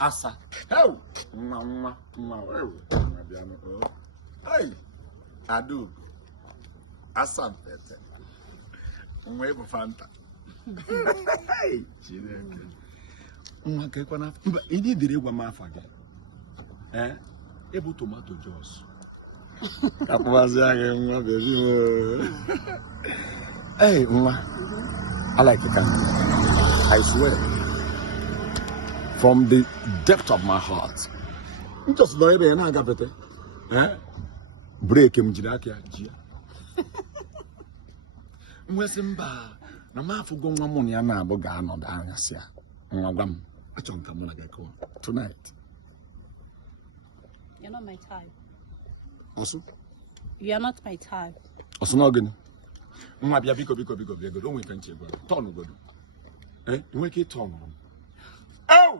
Asa. Mama. Hey. Adu. Asa pete. Mwebu fanta. Hey. Chineke. Nwa kekwa na mba ini diri gwa mafa gị. Ebu tomato juice. Kapwazi age nwa baby mo. Hey, nwa. I like it. I swear. From the depth of my heart. Just know ebe na agapete. Break him jidaki ajia. Mwese mba na mafugo nwa mu ya na abo ga anoda anyasịa. Nwa gwam. Achonka mula geko. Tonight. You're not my type. Also? You are not my type. Also no gini. Nwa bia biko. Don't we can check. Turn go. You make it turn. Ow!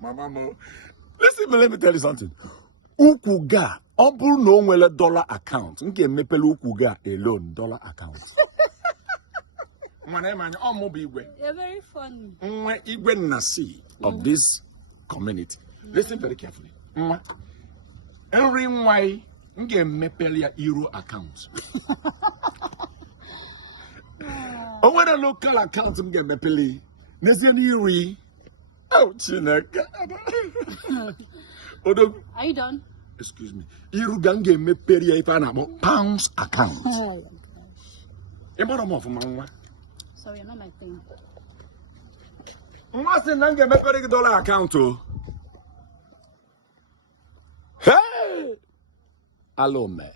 Mama, listen, let me tell you something. Ukuga, oburu no nwele dollar account. Nke mepele ukuga alone dollar account. You're very funny. Igwe nasi of this community. Listen very carefully. Every way nke mepele ya euro account. When a local account nke mepele, nezi ni iri. Oh, Chineke. Are you done? Excuse me. Iru gange mepele ya ifa na pounds account. Oh my gosh. Sorry, you're not my thing. What's the name mepele dollar account? Hey! Alome.